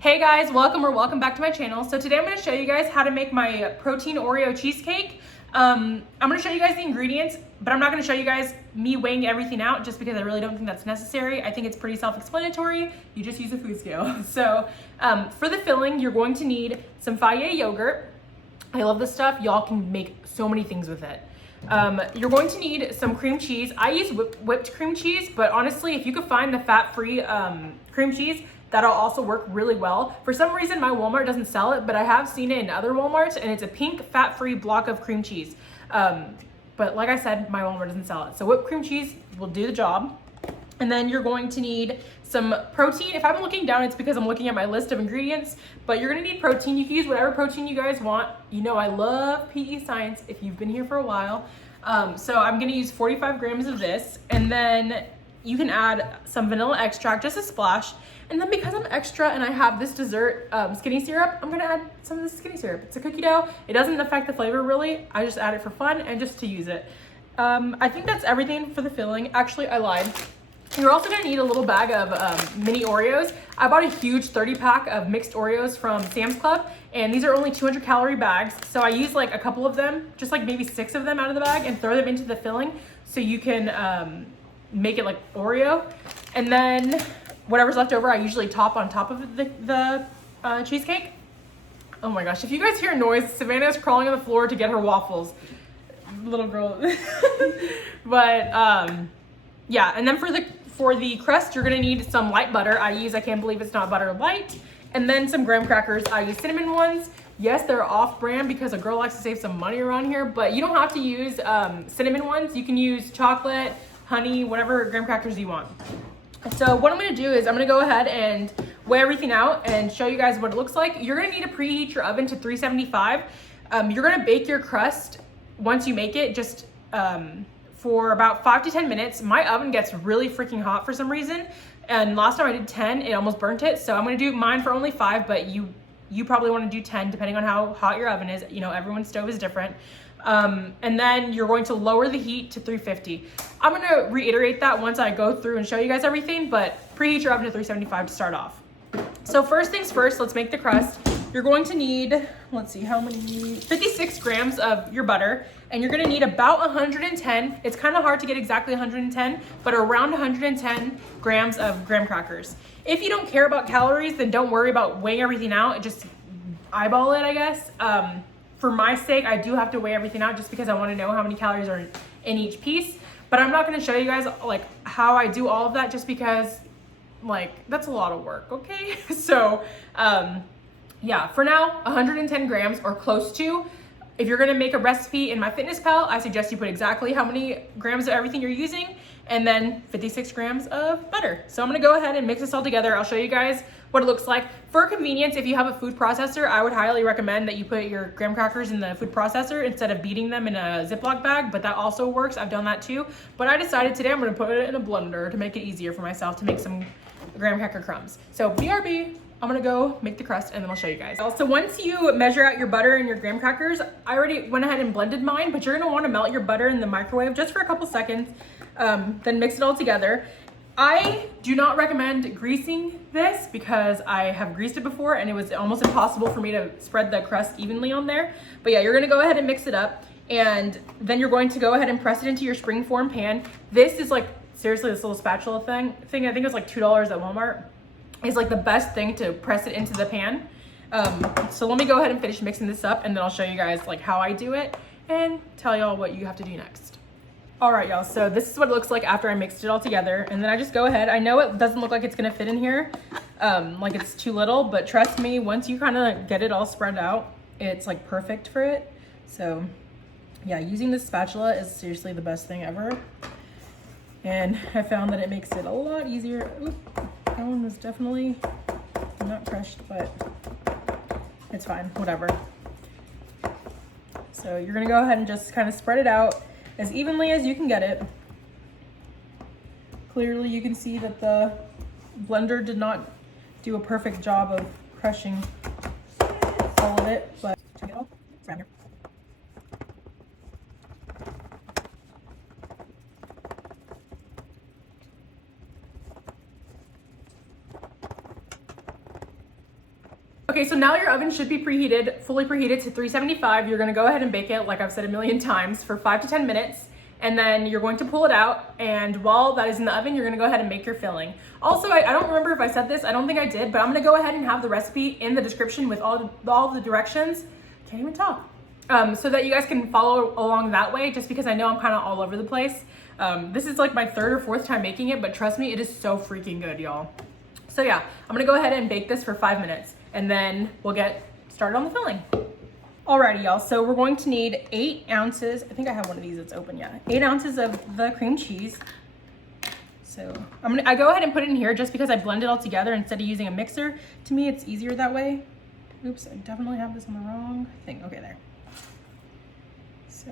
Hey guys, welcome back to my channel. So today I'm going to show you guys how to make my protein Oreo cheesecake. I'm going to show you guys the ingredients, but I'm not going to show you guys me weighing everything out just because I really don't think that's necessary. I think it's pretty self-explanatory. You just use a food scale. So for the filling, you're going to need some Fage yogurt. I love this stuff. Y'all can make so many things with it. You're going to need some cream cheese. I use whipped cream cheese, but honestly, if you could find the fat-free cream cheese, that'll also work really well. For some reason, my Walmart doesn't sell it, but I have seen it in other Walmarts, and it's a pink fat-free block of cream cheese. But like I said, my Walmart doesn't sell it. So whipped cream cheese will do the job. And then you're going to need some protein. If I'm looking down, it's because I'm looking at my list of ingredients, but you're gonna need protein. You can use whatever protein you guys want. You know I love PE Science if you've been here for a while. So I'm gonna use 45 grams of this, and then you can add some vanilla extract, just a splash. And then because I'm extra and I have this dessert skinny syrup, I'm gonna add some of this skinny syrup. It's a cookie dough. It doesn't affect the flavor really. I just add it for fun and just to use it. I think that's everything for the filling. Actually, I lied. You're also gonna need a little bag of mini Oreos. I bought a huge 30 pack of mixed Oreos from Sam's Club, and these are only 200 calorie bags. So I use like a couple of them, just like maybe 6 of them out of the bag, and throw them into the filling so you can make it like Oreo. And then whatever's left over, I usually top on top of the cheesecake. Oh my gosh, if you guys hear noise, Savannah is crawling on the floor to get her waffles. Little girl. But yeah, and then for the crust, you're gonna need some light butter. I can't believe it's not butter light. And then some graham crackers. I use cinnamon ones. Yes, they're off brand because a girl likes to save some money around here, but you don't have to use cinnamon ones. You can use chocolate, honey, whatever graham crackers you want. So what I'm gonna do is I'm gonna go ahead and weigh everything out and show you guys what it looks like. You're gonna need to preheat your oven to 375. You're gonna bake your crust once you make it, just for about 5 to 10 minutes. My oven gets really freaking hot for some reason, and last time I did 10, it almost burnt it. So I'm gonna do mine for only 5, but you probably wanna do 10 depending on how hot your oven is. You know, everyone's stove is different. And then you're going to lower the heat to 350. I'm gonna reiterate that once I go through and show you guys everything, but preheat your oven to 375 to start off. So first things first, let's make the crust. You're going to need, let's see, how many? 56 grams of your butter, and you're gonna need about 110. It's kind of hard to get exactly 110, but around 110 grams of graham crackers. If you don't care about calories, then don't worry about weighing everything out. Just eyeball it, I guess. For my sake, I do have to weigh everything out just because I want to know how many calories are in each piece. But I'm not going to show you guys like how I do all of that just because like that's a lot of work, okay? So yeah, for now, 110 grams or close to. If you're going to make a recipe in MyFitnessPal, I suggest you put exactly how many grams of everything you're using, and then 56 grams of butter. So I'm going to go ahead and mix this all together. I'll show you guys what it looks like. For convenience, if you have a food processor, I would highly recommend that you put your graham crackers in the food processor instead of beating them in a Ziploc bag, but that also works. I've done that too. But I decided today I'm going to put it in a blender to make it easier for myself to make some graham cracker crumbs. So BRB. I'm gonna go make the crust and then I'll show you guys. So once you measure out your butter and your graham crackers, I already went ahead and blended mine, but you're gonna wanna melt your butter in the microwave just for a couple seconds, then mix it all together. I do not recommend greasing this because I have greased it before and it was almost impossible for me to spread the crust evenly on there. But yeah, you're gonna go ahead and mix it up, and then you're going to go ahead and press it into your springform pan. This is like, seriously, this little spatula thing, I think it's like $2 at Walmart. Is like the best thing to press it into the pan. So let me go ahead and finish mixing this up, and then I'll show you guys like how I do it and tell y'all what you have to do next. All right, y'all, so this is what it looks like after I mixed it all together, and then I just go ahead. I know it doesn't look like it's gonna fit in here, like it's too little, but trust me, once you kind of get it all spread out, it's like perfect for it. So yeah, using this spatula is seriously the best thing ever. And I found that it makes it a lot easier. Oop. That one was definitely not crushed, but it's fine, whatever. So you're gonna go ahead and just kind of spread it out as evenly as you can get it. Clearly you can see that the blender did not do a perfect job of crushing all of it, but check it out, it's around here. Okay, so now your oven should be preheated, fully preheated to 375. You're gonna go ahead and bake it, like I've said a million times, for 5 to 10 minutes. And then you're going to pull it out, and while that is in the oven, you're gonna go ahead and make your filling. Also, I don't remember if I said this, I don't think I did, but I'm gonna go ahead and have the recipe in the description with all the directions. Can't even talk. So that you guys can follow along that way, just because I know I'm kind of all over the place. This is like my 3rd or 4th time making it, but trust me, it is so freaking good, y'all. So yeah, I'm gonna go ahead and bake this for 5 minutes, and then we'll get started on the filling. Alrighty, y'all, so we're going to need 8 ounces. I think I have one of these that's open, yeah. 8 ounces of the cream cheese. So I go ahead and put it in here just because I blend it all together instead of using a mixer. To me, it's easier that way. Oops, I definitely have this on the wrong thing. Okay, there. So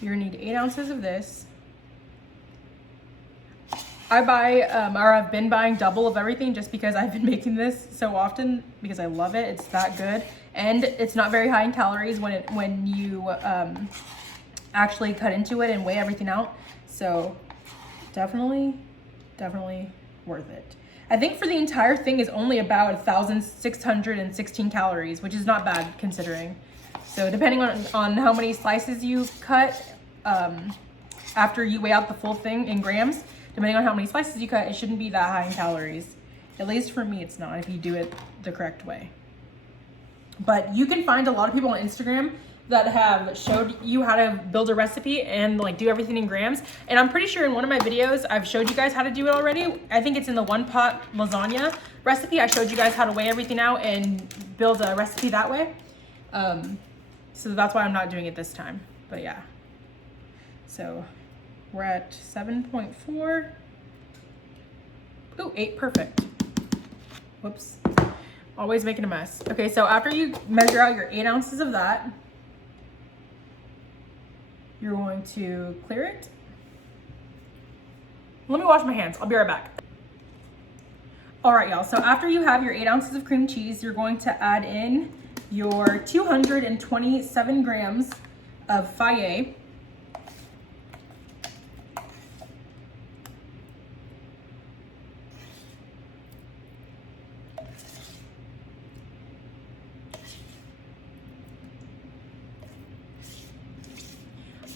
you're gonna need 8 ounces of this. I buy, or I've been buying double of everything just because I've been making this so often because I love it. It's that good. And it's not very high in calories when you actually cut into it and weigh everything out. So definitely worth it. I think for the entire thing is only about 1,616 calories, which is not bad considering. So depending on how many slices you cut after you weigh out the full thing in grams, depending on how many slices you cut, it shouldn't be that high in calories. At least for me, it's not if you do it the correct way. But you can find a lot of people on Instagram that have showed you how to build a recipe and like do everything in grams. And I'm pretty sure in one of my videos, I've showed you guys how to do it already. I think it's in the 1-pot lasagna recipe. I showed you guys how to weigh everything out and build a recipe that way. So that's why I'm not doing it this time, but yeah. So we're at 7.4. Ooh, 8, perfect. Whoops, always making a mess. Okay, so after you measure out your 8 ounces of that, you're going to clear it. Let me wash my hands, I'll be right back. All right, y'all, so after you have your 8 ounces of cream cheese, you're going to add in your 227 grams of Fage.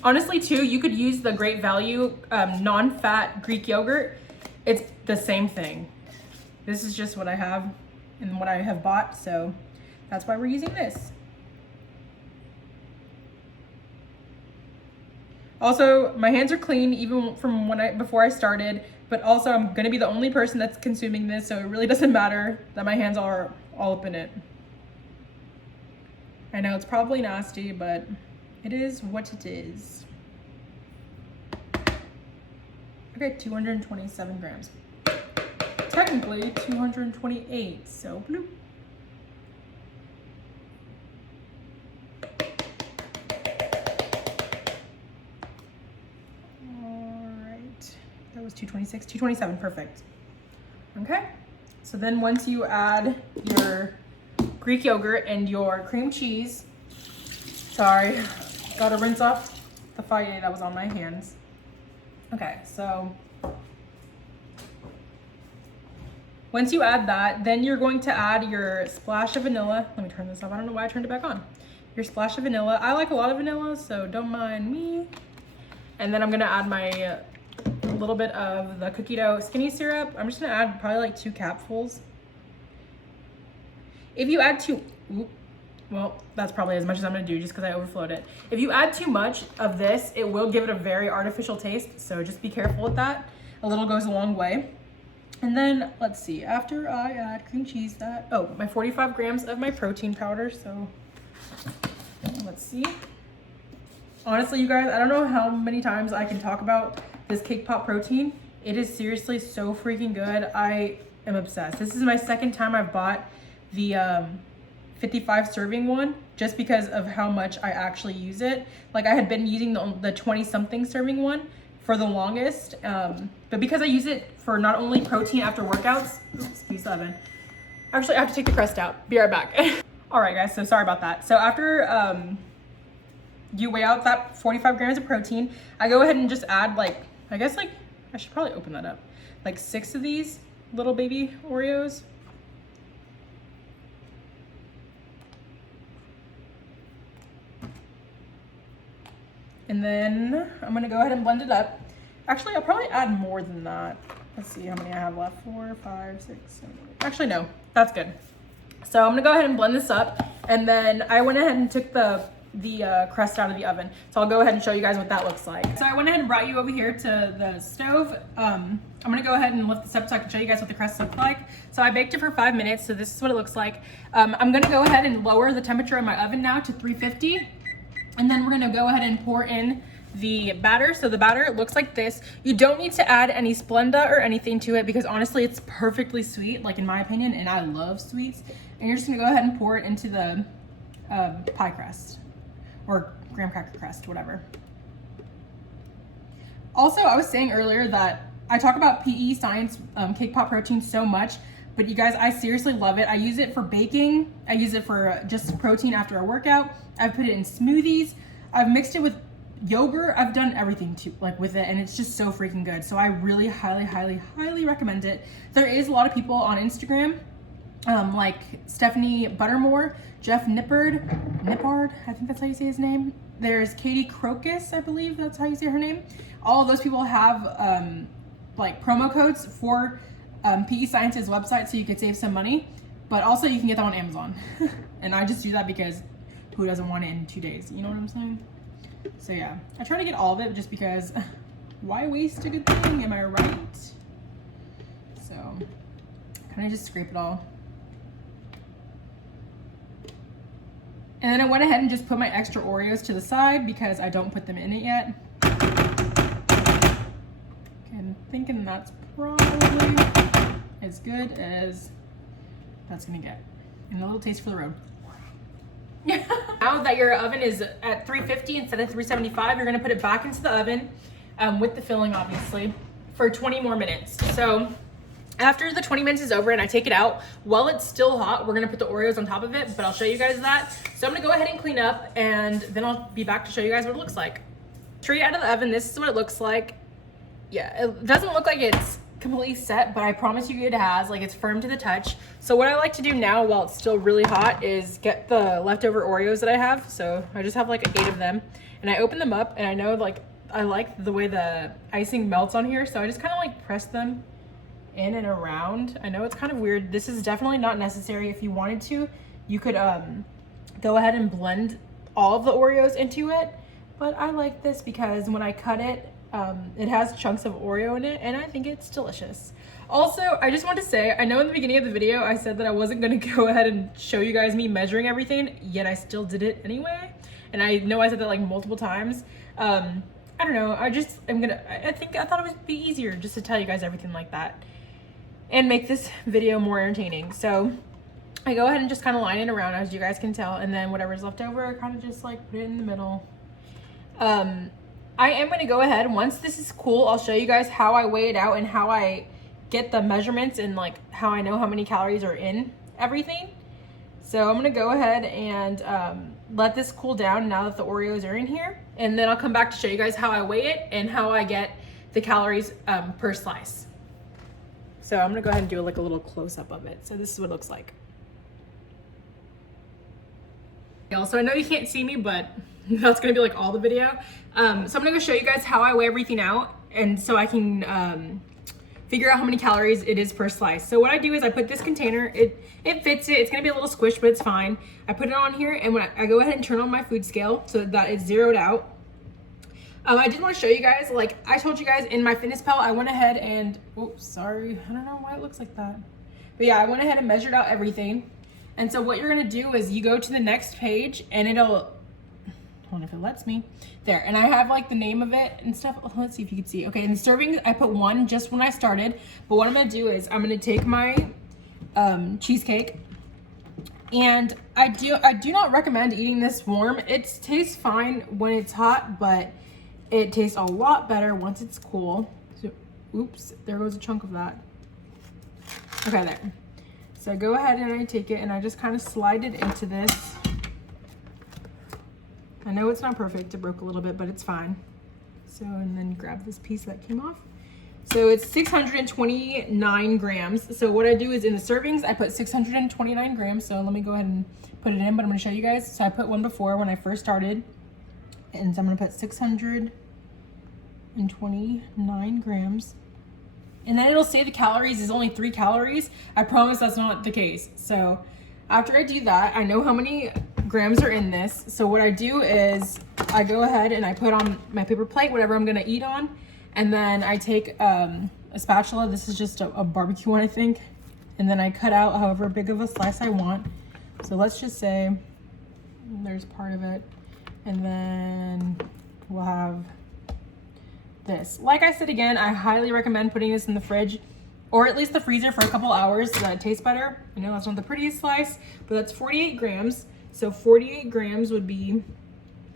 Honestly, too, you could use the Great Value non-fat Greek yogurt. It's the same thing. This is just what I have and what I have bought, so that's why we're using this. Also, my hands are clean even from before I started, but also I'm gonna be the only person that's consuming this, so it really doesn't matter that my hands are all up in it. I know it's probably nasty, but it is what it is. Okay, 227 grams. Technically 228, so bloop. All right, that was 226, 227, perfect. Okay, so then once you add your Greek yogurt and your cream cheese, sorry, gotta rinse off the Fage that was on my hands. Okay, so once you add that, then you're going to add your splash of vanilla. Let me turn this off. I don't know why I turned it back on. Your splash of vanilla. I like a lot of vanilla, so don't mind me. And then I'm gonna add my a little bit of the cookie dough skinny syrup. I'm just gonna add probably like 2 capfuls. If you add well, that's probably as much as I'm gonna do just because I overflowed it. If you add too much of this, it will give it a very artificial taste, so just be careful with that. A little goes a long way. And then, let's see, after I add cream cheese, my 45 grams of my protein powder, so let's see. Honestly, you guys, I don't know how many times I can talk about this Cake Pop protein. It is seriously so freaking good. I am obsessed. This is my 2nd time I've bought the 55 serving one just because of how much I actually use it. Like I had been using the 20 something serving one for the longest, but because I use it for not only protein after workouts, excuse the oven. Actually, I have to take the crust out. Be right back. All right, guys, so sorry about that. So after you weigh out that 45 grams of protein, I go ahead and just add I should probably open that up. Like 6 of these little baby Oreos. And then I'm gonna go ahead and blend it up. Actually, I'll probably add more than that. Let's see how many I have left. 4, 5, 6, 7, 8. Actually, no, that's good. So I'm gonna go ahead and blend this up. And then I went ahead and took the crust out of the oven. So I'll go ahead and show you guys what that looks like. So I went ahead and brought you over here to the stove. I'm gonna go ahead and lift this up so I can show you guys what the crust looks like. So I baked it for 5 minutes, so this is what it looks like. I'm gonna go ahead and lower the temperature in my oven now to 350. And then we're gonna go ahead and pour in the batter. So the batter looks like this. You don't need to add any Splenda or anything to it because honestly it's perfectly sweet, like in my opinion, and I love sweets. And you're just gonna go ahead and pour it into the pie crust or graham cracker crust, whatever. Also, I was saying earlier that I talk about PE Science Cake Pop Protein so much, but you guys, I seriously love it. I use it for baking. I use it for just protein after a workout. I've put it in smoothies. I've mixed it with yogurt. I've done everything with it, and it's just so freaking good. So I really highly recommend it. There is a lot of people on Instagram, like Stephanie Buttermore, Jeff Nippard, I think that's how you say his name. There's Katie Crocus, I believe that's how you say her name. All of those people have like promo codes for PE Science's website so you could save some money, but also you can get that on Amazon. And I just do that because who doesn't want it in 2 days? You know what I'm saying? So yeah, I try to get all of it just because why waste a good thing? Am I right? So kind of just scrape it all. And then I went ahead and just put my extra Oreos to the side because I don't put them in it yet. Okay, I'm thinking that's probably as good as that's gonna get. And a little taste for the road. Now that your oven is at 350 instead of 375, you're gonna put it back into the oven with the filling, obviously, for 20 more minutes. So after the 20 minutes is over and I take it out, while it's still hot, we're gonna put the Oreos on top of it, but I'll show you guys that. So I'm gonna go ahead and clean up and then I'll be back to show you guys what it looks like. Straight out of the oven, this is what it looks like. Yeah, it doesn't look like it's completely set, but I promise you it has, like it's firm to the touch. So what I like to do now while it's still really hot is get the leftover Oreos that I have. So I just have like 8 of them and I open them up and I know like I like the way the icing melts on here. So I just kind of like press them in and around. I know it's kind of weird. This is definitely not necessary. If you wanted to, you could go ahead and blend all of the Oreos into it. But I like this because when I cut it, it has chunks of Oreo in it and I think it's delicious. Also, I just want to say, I know in the beginning of the video, I said that I wasn't going to go ahead and show you guys me measuring everything, yet I still did it anyway. And I know I said that like multiple times. I don't know. I thought it would be easier just to tell you guys everything like that and make this video more entertaining. So I go ahead and just kind of line it around, as you guys can tell. And then whatever's left over, I kind of just like put it in the middle. I am going to go ahead, once this is cool, I'll show you guys how I weigh it out and how I get the measurements and like how I know how many calories are in everything. So I'm going to go ahead and let this cool down now that the Oreos are in here. And then I'll come back to show you guys how I weigh it and how I get the calories per slice. So I'm going to go ahead and do like a little close-up of it. So this is what it looks like. Also, I know you can't see me, but that's gonna be like all the video. So I'm gonna go show you guys how I weigh everything out and so I can figure out how many calories it is per slice. So what I do is I put this container, it fits it, it's gonna be a little squished, but it's fine. I put it on here and when I go ahead and turn on my food scale so that it's zeroed out. I did want to show you guys, like I told you guys in my Fitness Pal, I went ahead and, oops, sorry, I don't know why it looks like that. But yeah, I went ahead and measured out everything. And so what you're gonna do is you go to the next page and it'll, hold on if it lets me, there. And I have like the name of it and stuff. Let's see if you can see. Okay, in the servings, I put 1 just when I started. But what I'm gonna do is I'm gonna take my cheesecake, and I do not recommend eating this warm. It tastes fine when it's hot, but it tastes a lot better once it's cool. So, oops, there goes a chunk of that. Okay, there. So I go ahead and I take it and I just kind of slide it into this. I know it's not perfect, it broke a little bit, but it's fine. So, and then grab this piece that came off. So it's 629 grams. So what I do is in the servings, I put 629 grams. So let me go ahead and put it in, but I'm gonna show you guys. So I put one before when I first started. And so I'm gonna put 629 grams. And then it'll say the calories is only 3 calories. I promise that's not the case. So after I do that, I know how many grams are in this. So what I do is I go ahead and I put on my paper plate, whatever I'm gonna eat on. And then I take a spatula. This is just a barbecue one, I think. And then I cut out however big of a slice I want. So let's just say there's part of it. And then we'll have this. Like I said again, I highly recommend putting this in the fridge or at least the freezer for a couple hours so that it tastes better. I know that's not the prettiest slice, but that's 48 grams. So 48 grams would be,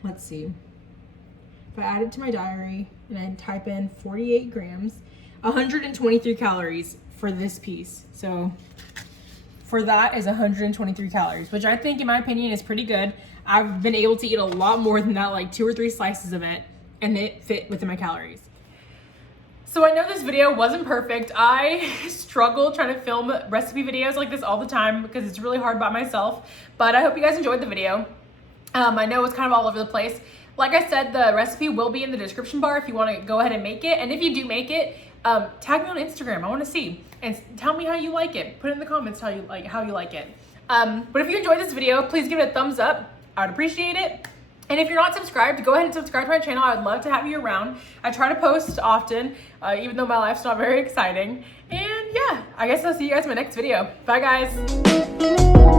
let's see, if I add it to my diary and I type in 48 grams, 123 calories for this piece. So for that is 123 calories, which I think in my opinion is pretty good. I've been able to eat a lot more than that, like 2 or 3 slices of it, and it fit within my calories. So I know this video wasn't perfect. I struggle trying to film recipe videos like this all the time because it's really hard by myself, but I hope you guys enjoyed the video. I know it's kind of all over the place. Like I said, the recipe will be in the description bar if you want to go ahead and make it. And if you do make it, tag me on Instagram. I want to see and tell me how you like it. Put in the comments how you like it. But if you enjoyed this video, please give it a thumbs up. I would appreciate it. And if you're not subscribed, go ahead and subscribe to my channel. I would love to have you around. I try to post often, even though my life's not very exciting. And yeah, I guess I'll see you guys in my next video. Bye guys.